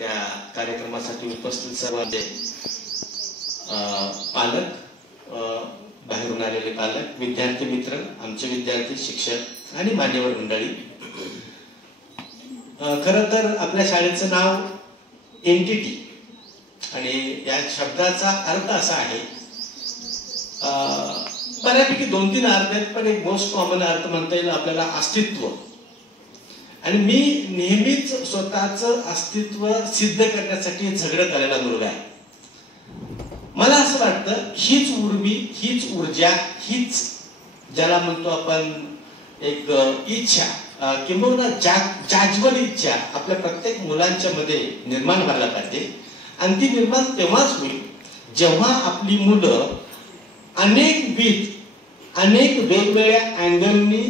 त्या कार्यक्रमासाठी उपस्थित सर्वांचे पालक, बाहेरून आलेले पालक, विद्यार्थी मित्र, आमचे विद्यार्थी, शिक्षक आणि मान्यवर मंडळी. खरं तर आपल्या शाळेचं नाव एनटीटी आणि या शब्दाचा अर्थ असा आहे, बऱ्यापैकी 2-3 अर्थ आहेत, पण एक मोस्ट कॉमन अर्थ म्हणता येईल आपल्याला अस्तित्व. आणि मी नेहमीच स्वतःचं अस्तित्व सिद्ध करण्यासाठी झगडत आलेला मुलगा आहे. मला असं वाटतं हीच उर्मी, हीच ऊर्जा, हीच ज्याला म्हणतो आपण एक इच्छा किंवा जाज्वल इच्छा आपल्या प्रत्येक मुलांच्या मध्ये निर्माण व्हायला पाहिजे. आणि ती निर्माण तेव्हाच होईल जेव्हा आपली मुलं अनेक वेगवेगळ्या अँगलनी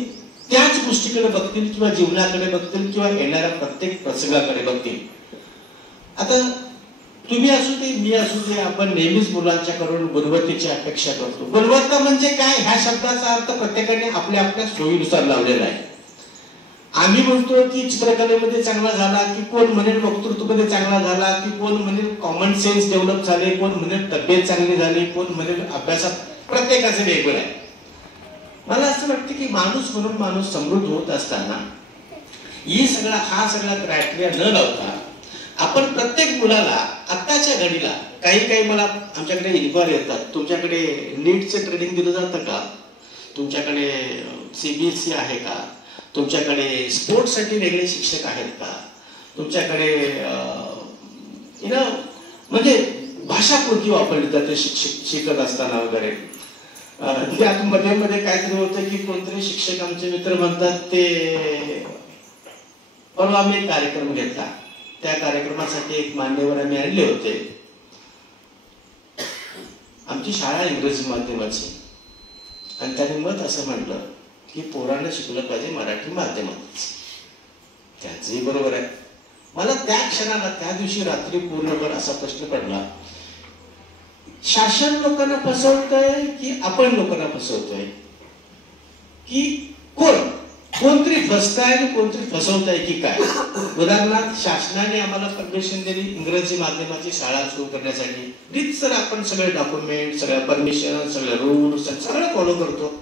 त्याच गोष्टीकडे बघतील किंवा जीवनाकडे बघतील किंवा येणाऱ्या प्रत्येक प्रसंगाकडे बघतील. आता तुम्ही असू दे, मी असू दे, आपण नेहमीच मुलांच्याकडून गुणवत्तेची अपेक्षा करतो. गुणवत्ता म्हणजे काय, ह्या शब्दाचा अर्थ प्रत्येकाने आपल्या आपल्या सोयीनुसार लावलेला आहे. आम्ही म्हणतो की चित्रकलेमध्ये चांगला झाला, की कोण म्हणेल वक्तृत्वामध्ये चांगला झाला, की कोण म्हणेल कॉमन सेन्स डेव्हलप झाले, कोण म्हणेल तब्येत चांगली झाली, कोण म्हणेल अभ्यासात. प्रत्येकाचं वेगळं आहे. मला असं वाटतं की माणूस म्हणून माणूस समृद्ध होत असताना हा सगळा क्रायटेरिया न लावता आपण प्रत्येक मुलाला आत्ताच्या घडीला काही मला आमच्याकडे इन्क्वायरी येतात, तुमच्याकडे नीटचे ट्रेनिंग दिलं जातं का, तुमच्याकडे CBSE आहे का, तुमच्याकडे स्पोर्ट्ससाठी वेगळे शिक्षक आहेत का, तुमच्याकडे म्हणजे भाषा कोणती वापरली जाते शिकत असताना वगैरे. त्यात मध्ये काहीतरी होतं की कोणतरी शिक्षक आमचे मित्र म्हणतात ते परवा आम्ही एक कार्यक्रम घेतला, त्या कार्यक्रमासाठी एक मान्यवर आम्ही आणले होते. आमची शाळा इंग्रजी माध्यमाची आणि त्याने मत असं म्हटलं की पोरांना शिकलं पाहिजे मराठी माध्यमातच. त्याचंही बरोबर आहे. मला त्या क्षणाला त्या दिवशी रात्री पूर्णभर असा प्रश्न पडला, शासन लोकांना फसवतंय की आपण लोकांना फसवतोय, की कोणतरी फसताय आणि कोणतरी फसवताय की काय. उदाहरणार्थ शासनाने आम्हाला परमिशन दिली इंग्रजी माध्यमाची शाळा सुरू करण्यासाठी. रीतसर आपण सगळे डॉक्युमेंट, सगळ्या परमिशन, सगळे रूल्स सगळं फॉलो करतो.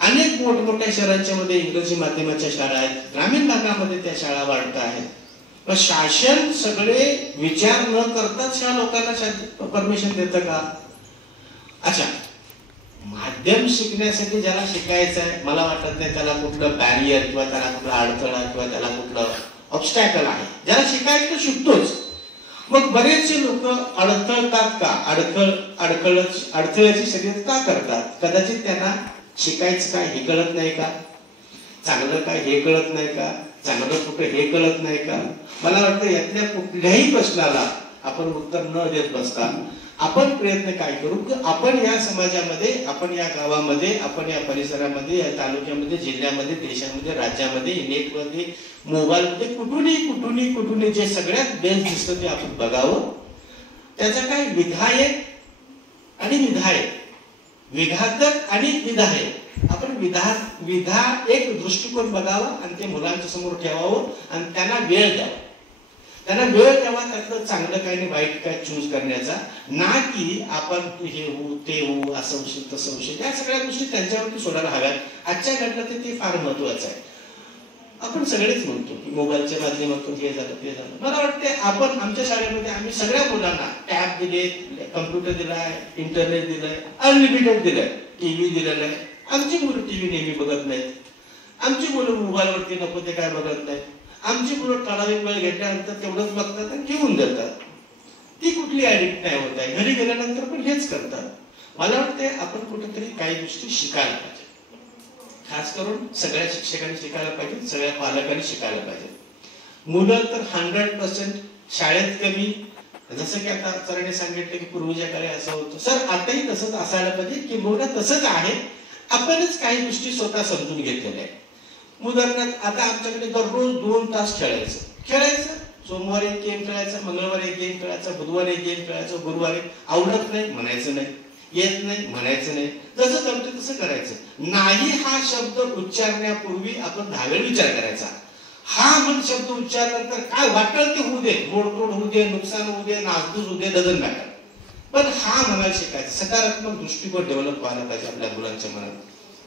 अनेक मोठमोठ्या शहरांच्या मध्ये इंग्रजी माध्यमाच्या शाळा आहेत, ग्रामीण भागामध्ये त्या शाळा वाढत आहेत. पण शासन सगळे विचार न करताच ह्या लोकांना परमिशन देतं का. अच्छा, माध्यम शिकण्यासाठी ज्याला शिकायचं आहे, मला वाटत नाही त्याला कुठलं बॅरियर किंवा त्याला कुठला अडथळा किंवा त्याला कुठलं ऑब्स्टॅकल आहे. ज्याला शिकायचं तो शिकतोच. मग बरेचसे लोक अडथळतात का, अडथळ्याची शर्यत का करतात. कदाचित त्यांना शिकायचं काय हे कळत नाही का, चांगलं काय हे कळत नाही का, चांगलं कुठं हे कळत नाही का. मला वाटतं यातल्या कुठल्याही प्रश्नाला आपण उत्तर न देत बसता आपण प्रयत्न काय करू की आपण या समाजामध्ये, आपण या गावामध्ये, आपण या परिसरामध्ये, या तालुक्यामध्ये, जिल्ह्यामध्ये, देशामध्ये, राज्यामध्ये, नेटमध्ये, मोबाईलमध्ये कुठूनही जे सगळ्यात बेस्ट दिसतं ते आपण बघावं. त्याचा काय विधायक आणि विधायक, विघातक आणि विधायक, आपण एक दृष्टिकोन बघावा आणि ते मुलांच्या समोर ठेवावं आणि त्यांना वेळ द्यावा. त्यातलं चांगलं काय आणि वाईट काय चूज करण्याचा, ना की आपण हे हो ते हो असं होईल तसं होईल, त्या सगळ्या गोष्टी त्यांच्यावरती सोडायला हव्यात. आजच्या घटनेत ते फार महत्वाचं आहे. आपण सगळेच म्हणतो की मोबाईलच्या माध्यमातून हे झालं ते झालं. मला वाटते आपण आमच्या शाळेमध्ये आम्ही सगळ्या मुलांना टॅब दिले, कम्प्युटर दिलाय, इंटरनेट दिलंय, अनलिमिटेड दिलंय, टीव्ही दिलेला आहे. आमची मुलं टीव्ही नेहमी बघत नाहीत, आमची मुलं मोबाईलवरती नको ते काय बघत नाहीत, आमची मुलं ठराविक वेळ घेतल्यानंतर तेवढंच बघतात आणि घेऊन देतात. ती कुठली ऍडिक्ट नाही होत आहे, घरी गेल्यानंतर पण हेच करतात. मला वाटते आपण कुठेतरी काही गोष्टी शिकायला पाहिजे. खास करून सगळ्या शिक्षकांनी शिकायला पाहिजे, सगळ्या पालकांनी शिकायला पाहिजे. मुलं तर 100% शाळेत कमी, जसं की आता सरांनी सांगितलं की पूर्वीच्या काळी असं होतं. सर आताही तसंच असायला पाहिजे की मुलं तसंच आहे, आपणच काही गोष्टी स्वतः समजून घेतलेल्या आहेत. उदाहरणार्थ आता आमच्याकडे दररोज 2 तास खेळायचं. सोमवारी एक गेम खेळायचा, मंगळवारी एक गेम खेळायचा, बुधवारी एक गेम खेळायचा, गुरुवारी आवडत नाही म्हणायचं नाही, येत नाही म्हणायचं नाही, जसं जमतं तसं करायचं. नाही हा शब्द उच्चारण्यापूर्वी आपण 10 वेळा विचार करायचा. हा मन शब्द उच्चारल्यानंतर काय वाटेल ते होऊ दे, मोडतोड होऊ दे, नुकसान होऊ दे, नासधूस होऊ दे, डझंट मॅटर, पण हा म्हणायला शिकायचं, सकारात्मक दृष्टिकोन डेव्हलप व्हायला पाहिजे आपल्या मुलांच्या मनात.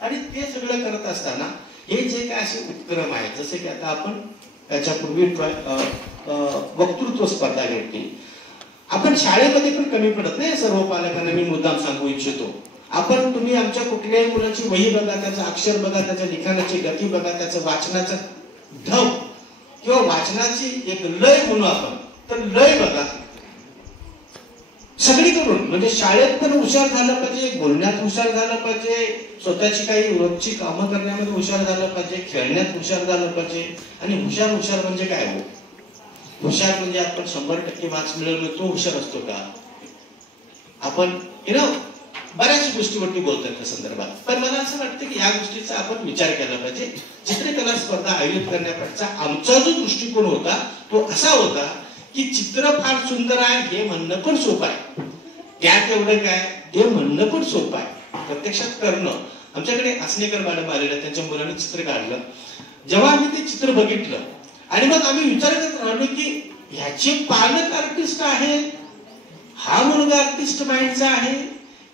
आणि ते सगळं करत असताना हे जे काय असे उपक्रम आहेत, जसे की आता आपण त्याच्यापूर्वी वक्तृत्व स्पर्धा घेतली, आपण शाळेमध्ये पण कमी पडत नाही. सर्व पालकांना मी मुद्दाम सांगू इच्छितो, तुम्ही आमच्या कुठल्याही मुलाची वही बघा, त्याचं अक्षर बघा, त्याच्या लिखाणाची गती बघा, त्याचं वाचनाचं ढब किंवा वाचनाची एक लय म्हणू आपण, तर लय बघा सगळीकडून. म्हणजे शाळेत पण हुशार झालं पाहिजे, बोलण्यात हुशार झालं पाहिजे, स्वतःची काही रोजची कामं करण्यामध्ये हुशार झालं पाहिजे, खेळण्यात हुशार झालं पाहिजे. आणि हुशार म्हणजे काय हो? हुशार म्हणजे आपण 100% मार्क्स मिळवले तो हुशार असतो का? आपण बऱ्याच गोष्टीवरती बोलतोय त्या संदर्भात, पण मला असं वाटतं की या गोष्टीचा आपण विचार केला पाहिजे. चित्रकला स्पर्धा आयोजित करण्याचा आमचा जो दृष्टिकोन होता तो असा होता की चित्र फार सुंदर आहे हे म्हणणं पण सोपं आहे, त्यात एवढं काय हे म्हणणं पण सोपं आहे, प्रत्यक्षात करणं. आमच्याकडे असनेकर मॅडम आलेल्या, त्यांच्या मुलांनी चित्र काढलं. जेव्हा आम्ही ते चित्र बघितलं आणि मग आम्ही विचार करत राहिलो की ह्याचे पालक आर्टिस्ट आहे, हा मुलगा आर्टिस्ट माइंडचा आहे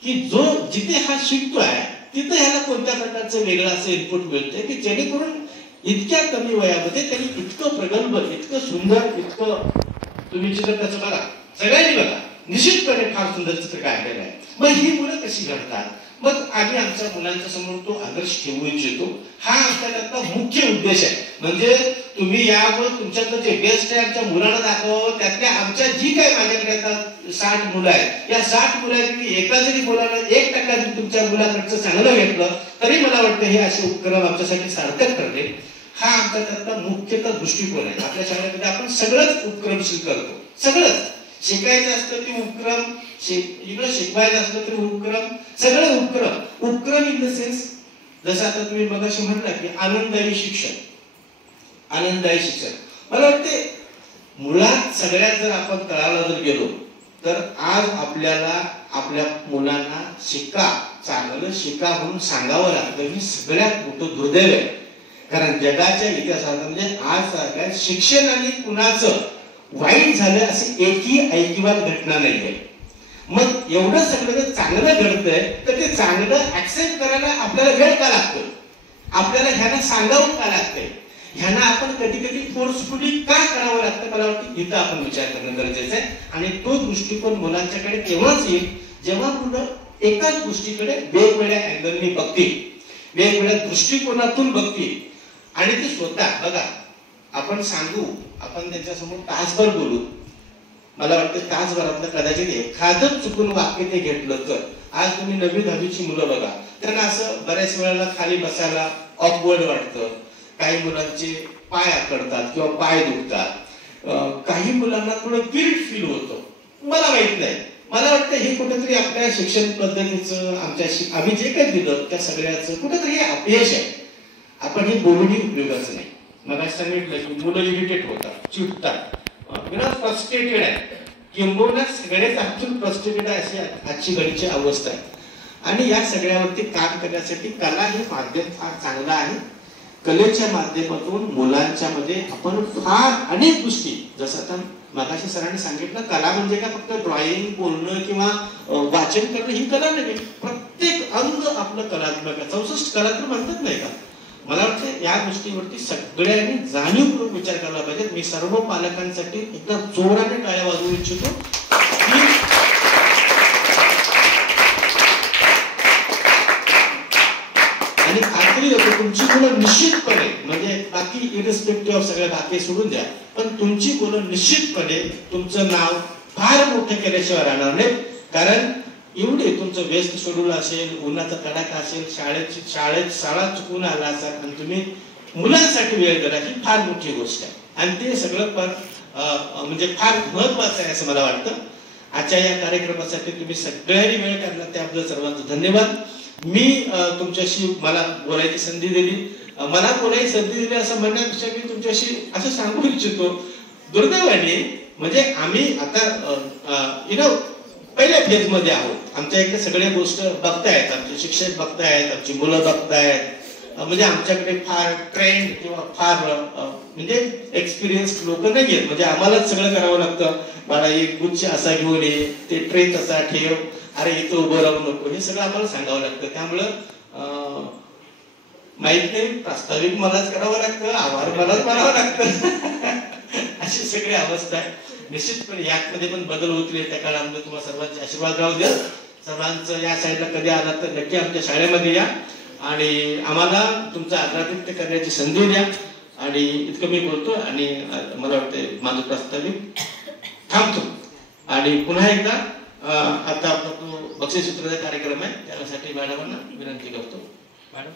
की जो जिथे हा शिकतोय तिथे ह्याला कोणत्या प्रकारचं वेगळं असं इनपुट मिळतंय की जेणेकरून इतक्या कमी वयामध्ये त्यांनी इतकं प्रगल्भ, इतकं सुंदर, इतकं तुम्ही चित्र त्याचं बघा, सगळ्यांनी बघा, निश्चितपणे फार सुंदर चित्र काढलेलं आहे. मग ही मुलं कशी घडतात? मग आम्ही आमच्या मुलांच्या समोर तो आदर्श ठेवू इच्छितो. हा आमचा मुख्य उद्देश आहे. म्हणजे तुम्ही यावर तुमच्याकडे जे बेस्ट आहे आमच्या मुलांना दाखवावं. त्यातल्या आमच्या जी काही माझ्याकडे आता 60 मुलं आहेत, या 60 मुलांपैकी एका जरी मुलाला 1% जरी तुमच्या मुलाकडचं चांगलं घेतलं तरी मला वाटतं हे असे उपक्रम आमच्यासाठी सार्थक ठरले. हा आमचा त्यातला मुख्यतः दृष्टिकोन आहे. आपल्या शाळेमध्ये आपण सगळंच उपक्रमशील करतो, सगळंच शिकायचं असतं ते उपक्रम, शिकवायचं असलं तरी उपक्रम, सगळे उपक्रम इन द सेन्स, जसं आता तुम्ही मगाशी म्हटला की आनंददायी शिक्षण. मला वाटते मुळात सगळ्यात जर आपण तळाला जर गेलो तर आज आपल्याला आपल्या मुलांना चांगलं शिका म्हणून सांगावं लागतं. ही सगळ्यात मोठं दुर्दैव आहे. कारण जगाच्या इतिहासात म्हणजे आज सारख्या शिक्षण आणि कुणाचं वाईट झालं अशी एकही ऐकिवाद घटना नाहीये. मग एवढं सगळं चांगलं घडतंय तर ते चांगलं ऍक्सेप्ट करायला आपल्याला वेळ का लागतो? आपल्याला ह्यांना सांगावं का लागतंय? ह्यांना आपण कधी कधी फोर्सफुली का करावं लागतं? मला वाटतं इथं आपण विचार करणं गरजेचं आहे. आणि तो दृष्टिकोन मुलांच्याकडे तेव्हाच येईल जेव्हा मुलं एकाच गोष्टीकडे वेगवेगळ्या अँगलनी बघतील, वेगवेगळ्या दृष्टिकोनातून बघतील आणि ते स्वतः बघा. आपण सांगू, आपण त्यांच्यासमोर तासभर बोलू, मला वाटतं तासभरातलं कदाचित एखादं चुकून वाक्य ते घेतलं तर. आज तुम्ही 9वी 10वीची मुलं बघा, त्यांना असं बऱ्याच वेळेला खाली बसायला ऑकवर्ड वाटतं. काही मुलांचे पाय आकडतात किंवा पाय दुखतात, काही मुलांना थोडं गिल्ट फील होतं. मला माहित नाही, मला वाटतं हे कुठेतरी आपल्या शिक्षण पद्धतीचं, आम्ही जे काही दिलं त्या सगळ्याचं कुठेतरी अपयश आहे. आपण हे बोलूनही उपयोगाचं नाही. मग सांगितलं की मुलं इरिटेट होतात, चिडतात, फ्रस्ट्रेटेड आहे, किंबहुना सगळेच ऍक्च्युअल फ्रस्ट्रेटेड आहे अशी आजची घडीची अवस्था आहे. आणि या सगळ्यावरती काम करण्यासाठी कला हे माध्यम फार चांगलं आहे. कलेच्या माध्यमातून मुलांच्या मध्ये आपण फार अनेक गोष्टी, जसं आता मगाशी सरांनी सांगितलं, कला म्हणजे काय फक्त ड्रॉइंग, बोलणं किंवा वाचन करणं ही कला नाही. प्रत्येक अंग आपलं कलात्मक आहे. 64 कला तर म्हणतात नाही का? मला वाटतं या गोष्टीवरती सगळ्यांनी जाणीवपूर्वक विचार करायला पाहिजे. मी सर्व पालकांसाठी एकदा जोराने टाळ्या वाजवू इच्छितो. आणि खात्री देतो तुमची मुलं निश्चितपणे, म्हणजे बाकी इरिस्पेक्टिव्ह ऑफ सगळ्या बाकी सोडून द्या, पण तुमची मुलं निश्चितपणे तुमचं नाव फार मोठं केल्याशिवाय राहणार नाही. कारण एवढे तुमचं व्यस्त शेड्यूल असेल, उन्हाचा तडाखा असेल, शाळा चुकून आला असाल आणि तुम्ही मुलांसाठी वेळ दिला ही फार मोठी गोष्ट आहे. आणि ते सगळं पण म्हणजे फार महत्वाचं आहे असं मला वाटतं. आजच्या या कार्यक्रमासाठी तुम्ही सगळ्यांनी वेळ काढला त्याबद्दल सर्वांचं धन्यवाद. मी तुमच्याशी मला बोलायची संधी दिली, मला बोलायची संधी दिली असं म्हणण्यापेक्षा मी तुमच्याशी असं सांगू इच्छितो, दुर्दैवाने म्हणजे आम्ही आता पहिल्या फेज मध्ये आहोत. आमच्या इकडे सगळ्या गोष्ट बघतायत, आमचे शिक्षक बघतायत, आमची मुलं बघतायत, म्हणजे आमच्याकडे फार ट्रेंड किंवा फार म्हणजे एक्सपिरियन्स लोक नाही आहेत, म्हणजे आम्हालाच सगळं करावं लागतं. बाळा एक गुच्छ असा घेऊन ये, ते ट्रे तसा ठेव, अरे इथं उभं राहू नको, हे सगळं आम्हाला सांगावं लागतं. त्यामुळं माहित नाही, प्रास्ताविक मलाच करावं लागतं, आभार मलाच मानावं लागतं. अशी सगळी अवस्था आहे. निश्चितपणे यामध्ये पण बदल होतील त्या काळामध्ये. तुम्हाला सर्वांचे आशीर्वाद राहू द्या. सर्वांचं या साईडला कधी आला तर नक्की आमच्या शाळेमध्ये या आणि आम्हाला तुमचं आदरातिथ्य करण्याची संधी द्या. आणि इतकं मी बोलतो आणि मला वाटतं माझं प्रास्ताविक थांबतो. आणि पुन्हा एकदा आता आपला तो बक्षीस सूत्राचा कार्यक्रम आहे, त्यासाठी मॅडमांना विनंती करतो. मॅडम.